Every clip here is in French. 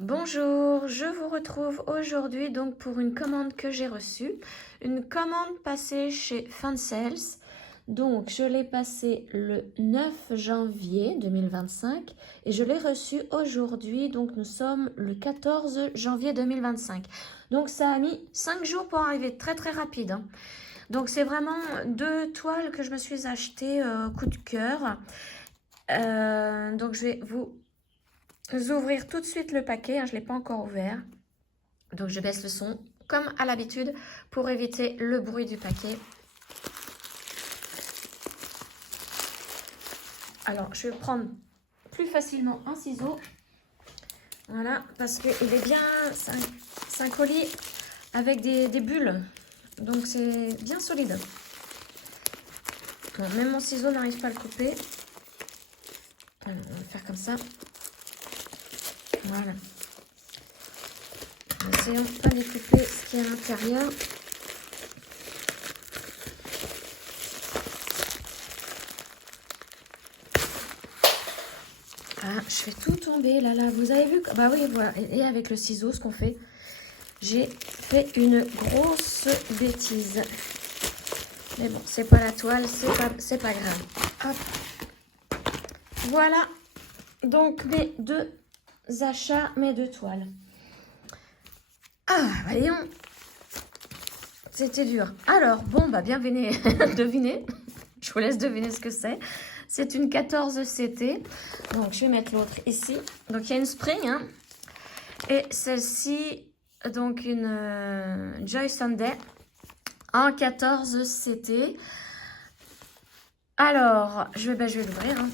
Bonjour, je vous retrouve aujourd'hui donc pour une commande que j'ai reçue. Une commande passée chez Fansales. Donc je l'ai passée le 9 janvier 2025 et je l'ai reçue aujourd'hui. Donc nous sommes le 14 janvier 2025. Donc ça a mis 5 jours pour arriver, très très rapide, hein. Donc c'est vraiment 2 toiles que je me suis achetées coup de cœur. Donc je vais vous ouvrir tout de suite le paquet, hein, je ne l'ai pas encore ouvert. Donc je baisse le son comme à l'habitude pour éviter le bruit du paquet. Alors je vais prendre plus facilement un ciseau. Voilà, parce qu'il est bien, c'est un colis avec des bulles. Donc c'est bien solide. Bon, même mon ciseau n'arrive pas à le couper. Alors, on va faire comme ça. Voilà. Essayons de ne pas découper ce qui est à l'intérieur. Ah, je fais tout tomber là, là. Vous avez vu? Bah oui, voilà. Et avec le ciseau, ce qu'on fait, j'ai fait une grosse bêtise. Mais bon, c'est pas la toile, c'est pas grave. Hop. Voilà. Donc, mes deux achats, mes deux toiles. Ah, voyons. C'était dur. Alors, bon, bah, bienvenue. Devinez. Je vous laisse deviner ce que c'est. C'est une 14 CT. Donc, je vais mettre l'autre ici. Donc, il y a une spring, hein. Et celle-ci, donc une Joy Sunday en 14 CT. Alors, je vais l'ouvrir, hein.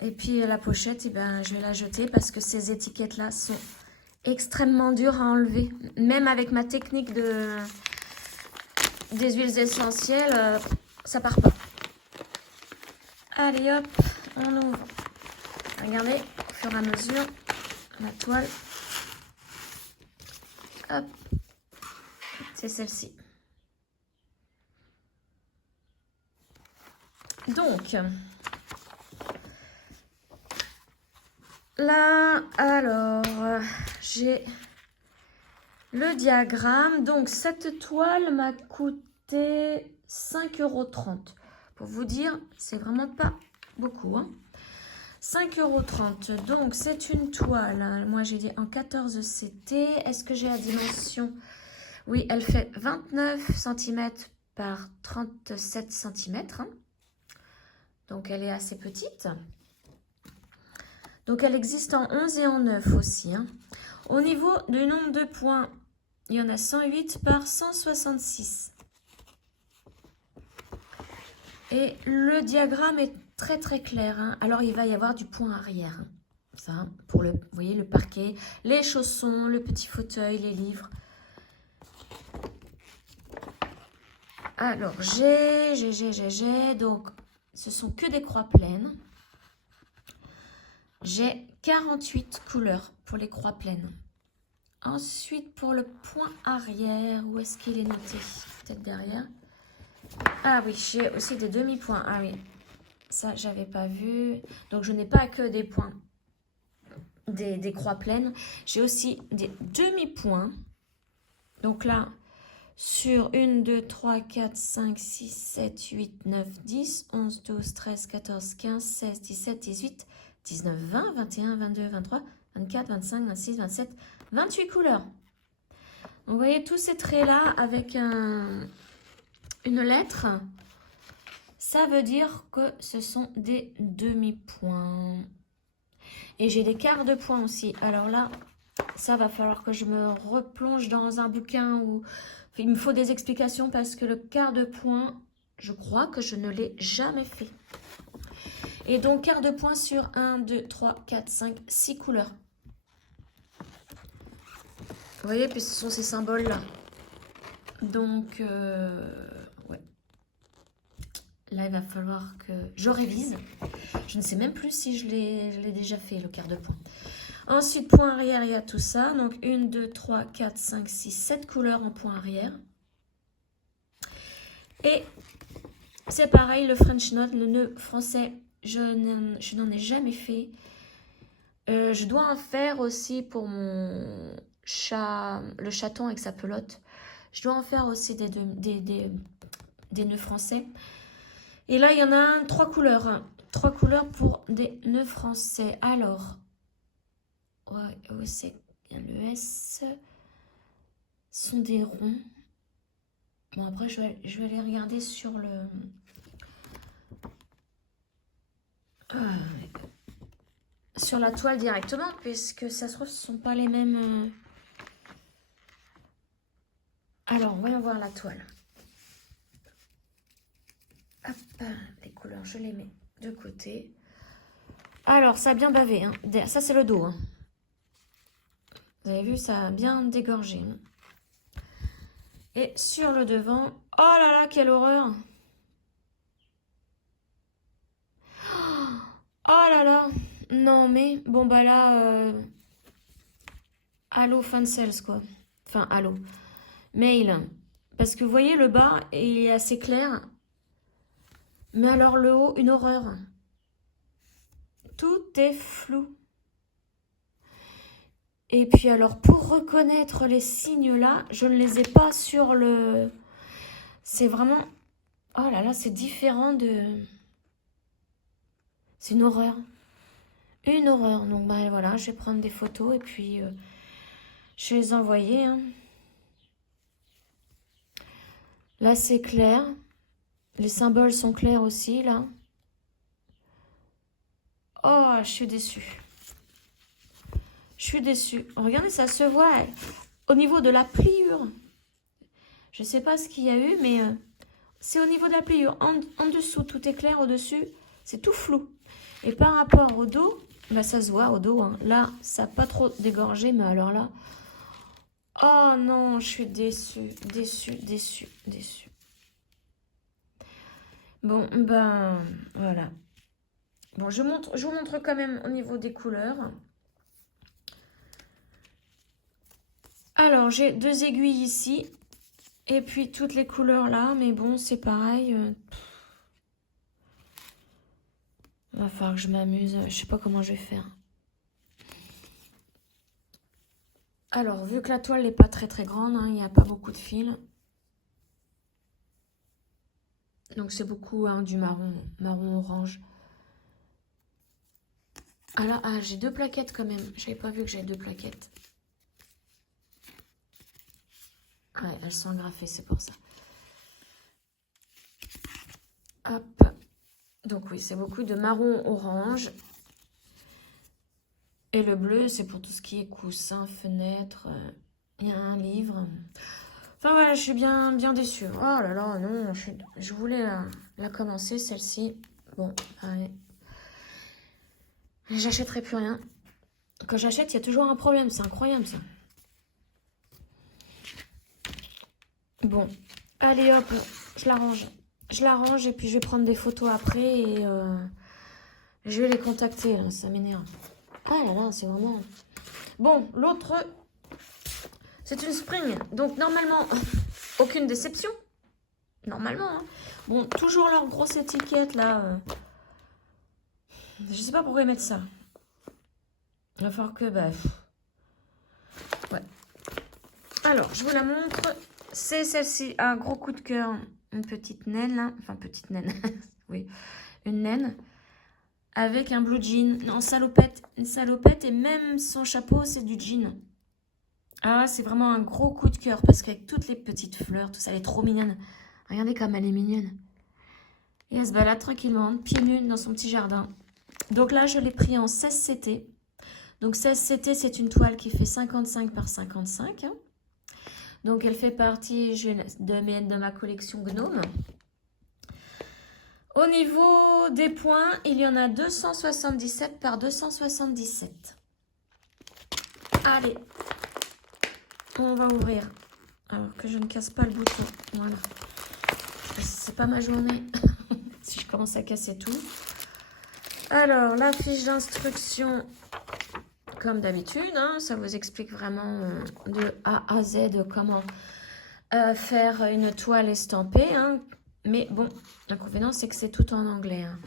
Et puis la pochette, eh ben, je vais la jeter parce que ces étiquettes-là sont extrêmement dures à enlever. Même avec ma technique des huiles essentielles, ça part pas. Allez hop, on ouvre. Regardez, au fur et à mesure, la toile. Hop, c'est celle-ci. Donc, là, alors, j'ai le diagramme. Donc, cette toile m'a coûté 5,30 €. Pour vous dire, c'est vraiment pas beaucoup, hein. 5,30 €. Donc, c'est une toile, hein. Moi, j'ai dit en 14 CT. Est-ce que j'ai la dimension? Oui, elle fait 29 cm par 37 cm, hein. Donc, elle est assez petite. Donc, elle existe en 11 et en 9 aussi, hein. Au niveau du nombre de points, il y en a 108 par 166. Et le diagramme est très très clair, hein. Alors, il va y avoir du point arrière, hein. Ça, pour le, vous voyez, le parquet, les chaussons, le petit fauteuil, les livres. Alors, donc, ce sont que des croix pleines. J'ai 48 couleurs pour les croix pleines. Ensuite, pour le point arrière, où est-ce qu'il est noté? Peut-être derrière. Ah oui, j'ai aussi des demi-points. Ah oui, ça, j'avais pas vu. Donc, je n'ai pas que des points, des croix pleines. J'ai aussi des demi-points. Donc là, sur 1, 2, 3, 4, 5, 6, 7, 8, 9, 10, 11, 12, 13, 14, 15, 16, 17, 18, 19, 20, 21, 22, 23, 24, 25, 26, 27, 28 couleurs. Donc, vous voyez tous ces traits-là avec une lettre. Ça veut dire que ce sont des demi-points. Et j'ai des quarts de points aussi. Alors là, ça va falloir que je me replonge dans un bouquin où il me faut des explications parce que le quart de point, je crois que je ne l'ai jamais fait. Et donc, quart de point sur 1, 2, 3, 4, 5, 6 couleurs. Vous voyez, puis ce sont ces symboles-là. Donc, ouais. Là, il va falloir que je révise. Je ne sais même plus si je l'ai déjà fait, le quart de point. Ensuite, point arrière, il y a tout ça. Donc, 1, 2, 3, 4, 5, 6, 7 couleurs en point arrière. Et c'est pareil, le French Knot, le nœud français, je n'en ai jamais fait. Je dois en faire aussi pour mon chat, le chaton avec sa pelote. Je dois en faire aussi des nœuds français. Et là, il y en a 3 couleurs. Hein. 3 couleurs pour des nœuds français. Alors, ouais, où c'est le S. Ce sont des ronds. Bon, après, je vais aller regarder sur le... sur la toile directement, puisque ça se trouve, ce ne sont pas les mêmes... Alors, voyons voir la toile. Hop, les couleurs, je les mets de côté. Alors, ça a bien bavé. Hein. Ça, c'est le dos. Hein. Vous avez vu, ça a bien dégorgé. Hein. Et sur le devant... Oh là là, quelle horreur! Oh là là! Non, mais... Bon, bah là... Allô, fan sales, quoi. Enfin, allô. Mail. Parce que vous voyez, le bas est assez clair. Mais alors, le haut, une horreur. Tout est flou. Et puis alors, pour reconnaître les signes là, je ne les ai pas sur le... C'est vraiment... Oh là là, c'est différent de... C'est une horreur. Une horreur. Donc bah voilà, je vais prendre des photos et puis je vais les envoyer. Hein. Là, c'est clair. Les symboles sont clairs aussi, là. Oh, je suis déçue. Je suis déçue. Regardez, ça se voit au niveau de la pliure. Je ne sais pas ce qu'il y a eu, mais c'est au niveau de la pliure. En dessous, tout est clair. Au-dessus, c'est tout flou. Et par rapport au dos, bah, ça se voit au dos. Hein. Là, ça n'a pas trop dégorgé, mais alors là... Oh non, je suis déçue, déçue, déçue, déçue. Bon, ben, voilà. Bon, je vous montre quand même au niveau des couleurs. Alors, j'ai 2 aiguilles ici. Et puis, toutes les couleurs là. Mais bon, c'est pareil. Il va falloir que je m'amuse. Je sais pas comment je vais faire. Alors, vu que la toile n'est pas très très grande, hein, il n'y a pas beaucoup de fils. Donc, c'est beaucoup hein, du marron orange. Alors, ah, j'ai 2 plaquettes quand même. J'avais pas vu que j'avais 2 plaquettes. Ouais, elles sont agrafées, c'est pour ça. Hop. Donc oui, c'est beaucoup de marron orange. Et le bleu, c'est pour tout ce qui est coussin, fenêtre. Il y a un livre. Enfin voilà, je suis bien déçue. Oh là là, non, je voulais la commencer, celle-ci. Bon, allez. J'achèterai plus rien. Quand j'achète, il y a toujours un problème. C'est incroyable, ça. Bon, allez hop, je la range. Je la range et puis je vais prendre des photos après et je vais les contacter. Là, ça m'énerve. Ah là là, c'est vraiment... Bon, l'autre, c'est une Spring. Donc normalement, aucune déception. Normalement. Hein. Bon, toujours leur grosse étiquette là. Je sais pas pourquoi ils mettent ça. Il va falloir que... Bah, ouais. Alors, je vous la montre. C'est celle-ci. Un gros coup de cœur. Une petite naine là. Enfin, petite naine. Oui. Une naine. Avec un blue jean. En salopette. Une salopette. Et même son chapeau, c'est du jean. Ah, c'est vraiment un gros coup de cœur. Parce qu'avec toutes les petites fleurs, tout ça, elle est trop mignonne. Regardez comme elle est mignonne. Et elle se balade tranquillement, pieds nus dans son petit jardin. Donc là, je l'ai pris en 16 CT. Donc 16 CT, c'est une toile qui fait 55 par 55. Hein. Donc elle fait partie de ma collection Gnome. Au niveau des points, il y en a 277 par 277. Allez, on va ouvrir. Alors que je ne casse pas le bouton. Voilà. C'est pas ma journée si je commence à casser tout. Alors, la fiche d'instruction, comme d'habitude, hein, ça vous explique vraiment de A à Z comment faire une toile estampée. Hein. Mais bon, l'inconvénient, c'est que c'est tout en anglais. Hein.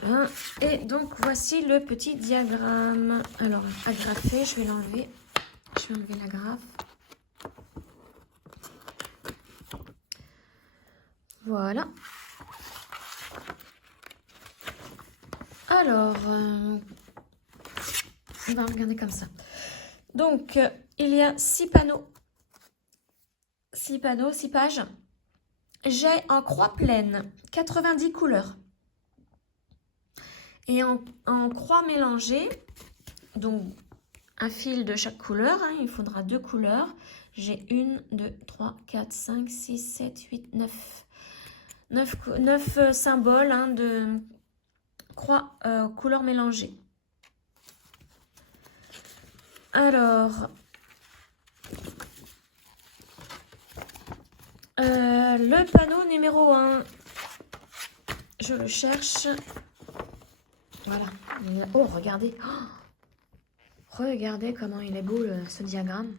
Voilà. Et donc, voici le petit diagramme. Alors, agrafé, je vais l'enlever. Je vais enlever l'agrafe. Voilà. Alors, on va regarder comme ça. Donc, il y a 6 panneaux. 6 panneaux, 6 pages. J'ai en croix pleine 90 couleurs. Et en croix mélangée, donc un fil de chaque couleur, hein, il faudra 2 couleurs. J'ai 1, 2, 3, 4, 5, 6, 7, 8, 9. 9 symboles hein, de croix couleurs mélangées. Alors, le panneau numéro 1, je le cherche. Voilà. Oh, regardez. Oh, regardez comment il est beau ce diagramme.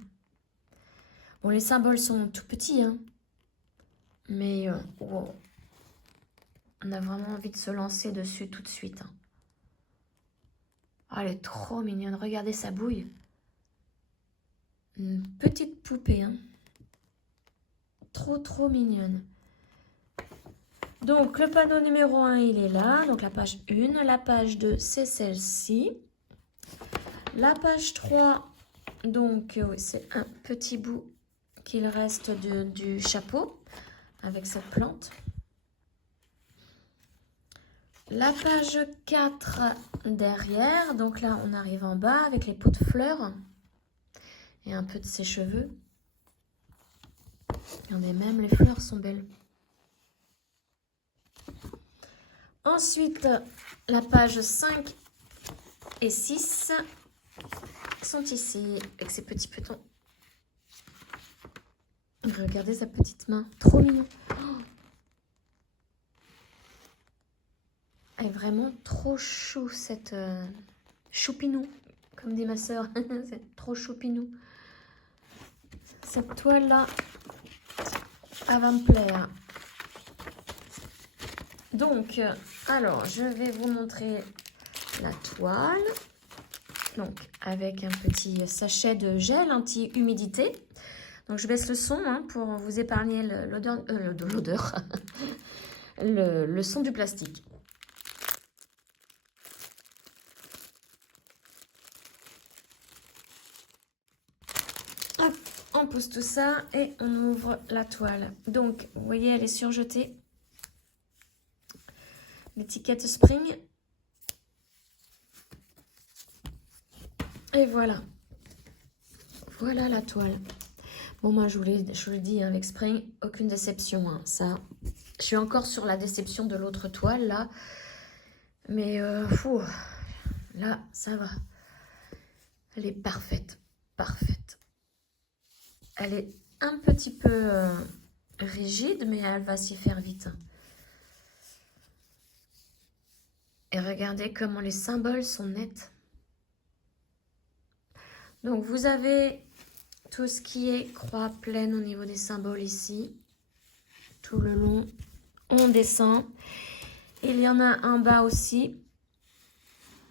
Bon, les symboles sont tout petits, hein. Mais oh, on a vraiment envie de se lancer dessus tout de suite. Hein. Oh, elle est trop mignonne. Regardez sa bouille. Une petite poupée, hein. Trop mignonne. Donc, le panneau numéro 1, il est là. Donc, la page 1. La page 2, c'est celle-ci. La page 3, donc, oui, c'est un petit bout qu'il reste du chapeau avec cette plante. La page 4 derrière. Donc là, on arrive en bas avec les pots de fleurs et un peu de ses cheveux. Regardez, même les fleurs sont belles. Ensuite, la page 5 et 6 sont ici avec ces petits petons. Regardez sa petite main, trop mignon. Oh, elle est vraiment trop chou, cette choupinou, comme dit ma soeur. C'est trop choupinou. Cette toile-là, elle va me plaire. Donc, alors, je vais vous montrer la toile. Donc, avec un petit sachet de gel anti-humidité. Donc, je baisse le son hein, pour vous épargner l'odeur, le son du plastique. Hop, on pose tout ça et on ouvre la toile. Donc, vous voyez, elle est surjetée. L'étiquette Spring. Et voilà. Voilà la toile. Bon, moi, je vous le dis, hein, avec Spring, aucune déception. Hein, ça, je suis encore sur la déception de l'autre toile, là. Mais, là, ça va. Elle est parfaite. Parfaite. Elle est un petit peu rigide, mais elle va s'y faire vite. Et regardez comment les symboles sont nets. Donc, vous avez tout ce qui est croix pleine au niveau des symboles ici. Tout le long, on descend. Il y en a en bas aussi.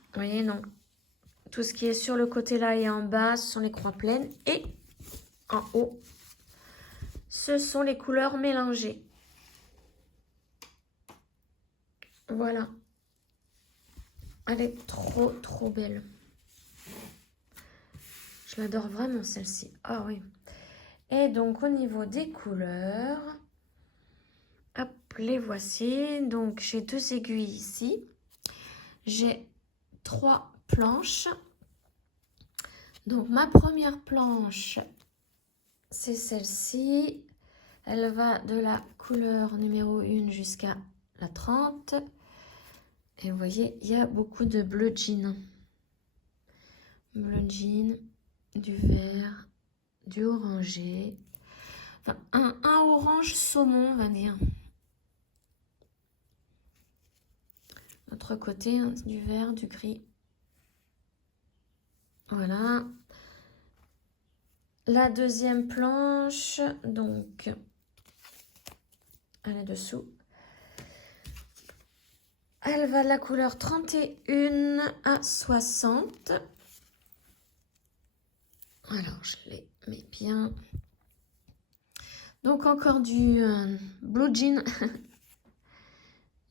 Vous voyez, donc, tout ce qui est sur le côté là et en bas, ce sont les croix pleines. Et en haut, ce sont les couleurs mélangées. Voilà. Elle est trop belle. Je l'adore vraiment celle-ci. Ah oui. Et donc au niveau des couleurs, hop, les voici. Donc j'ai 2 aiguilles ici. J'ai 3 planches. Donc ma première planche, c'est celle-ci. Elle va de la couleur numéro 1 jusqu'à la 30. Et vous voyez, il y a beaucoup de bleu jean. Bleu jean, du vert, du orangé. Enfin, un orange saumon, on va dire. L'autre côté, hein, du vert, du gris. Voilà. La deuxième planche, donc, elle est dessous. Elle va de la couleur 31 à 60. Alors, je les mets bien. Donc, encore du blue jean,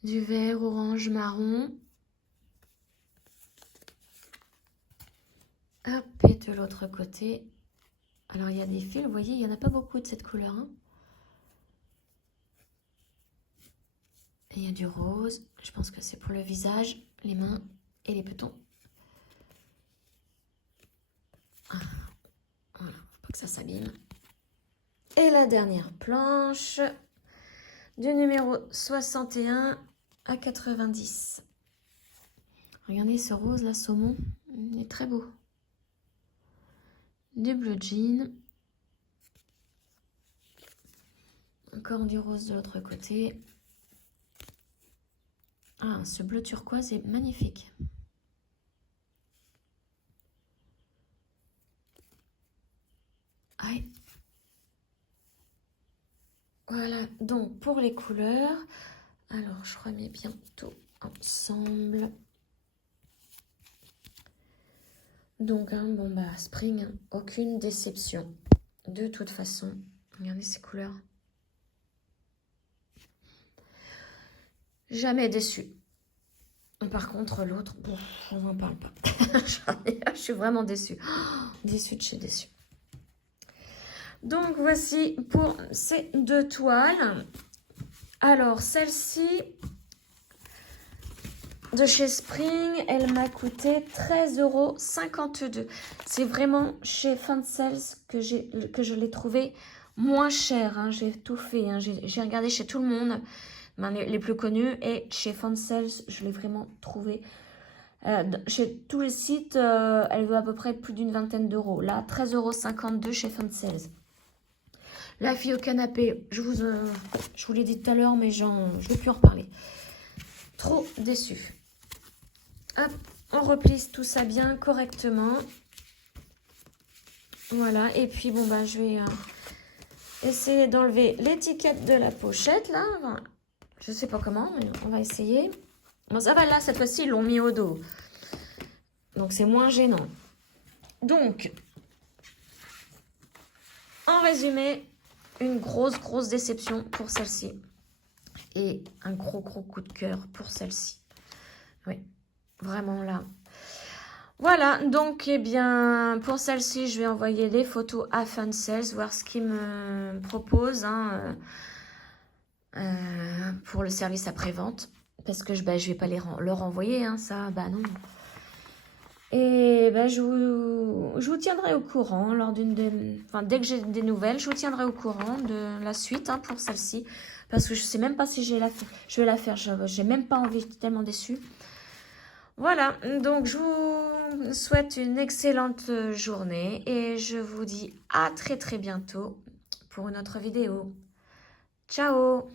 du vert, orange, marron. Hop, et de l'autre côté. Alors, il y a des fils, vous voyez, il n'y en a pas beaucoup de cette couleur. Hein. Et il y a du rose. Je pense que c'est pour le visage, les mains et les petons. Voilà, faut pas que ça s'abîme. Et la dernière planche, du numéro 61 à 90. Regardez ce rose là, saumon, il est très beau. Du bleu jean. Encore du rose de l'autre côté. Ah, ce bleu turquoise est magnifique. Ouais. Voilà, donc pour les couleurs, alors je remets bientôt ensemble. Donc, hein, bon bah, spring, hein, aucune déception. De toute façon, regardez ces couleurs. Jamais déçu. Par contre, l'autre, on n'en parle pas. Je suis vraiment déçue. Déçue de chez déçue. Donc, voici pour ces deux toiles. Alors, celle-ci, de chez Spring, elle m'a coûté 13,52 €. C'est vraiment chez Fansales que je l'ai trouvé moins cher. Hein. J'ai tout fait. Hein. J'ai regardé chez tout le monde, les plus connus. Et chez Fansales, je l'ai vraiment trouvé. Chez tous les sites, elle vaut à peu près plus d'une vingtaine d'euros. Là, 13,52 € chez Fansales. La fille au canapé, je vous l'ai dit tout à l'heure, mais je ne vais plus en reparler. Trop déçue. Hop, on replisse tout ça bien correctement. Voilà, et puis bon, bah, je vais essayer d'enlever l'étiquette de la pochette, là. Enfin, je sais pas comment, mais on va essayer. Bon, ça va, là, cette fois-ci, ils l'ont mis au dos. Donc, c'est moins gênant. Donc, en résumé, une grosse déception pour celle-ci. Et un gros coup de cœur pour celle-ci. Oui, vraiment là. Voilà, donc, eh bien, pour celle-ci, je vais envoyer les photos à Fansales, voir ce qu'ils me proposent hein, pour le service après-vente. Parce que je vais pas leur envoyer, hein, ça, bah non. Et ben, je vous tiendrai au courant lors dès que j'ai des nouvelles, je vous tiendrai au courant de la suite hein, pour celle-ci. Parce que je sais même pas si je vais la faire. J'ai même pas envie, tellement déçue. Voilà, donc je vous souhaite une excellente journée et je vous dis à très bientôt pour une autre vidéo. Ciao!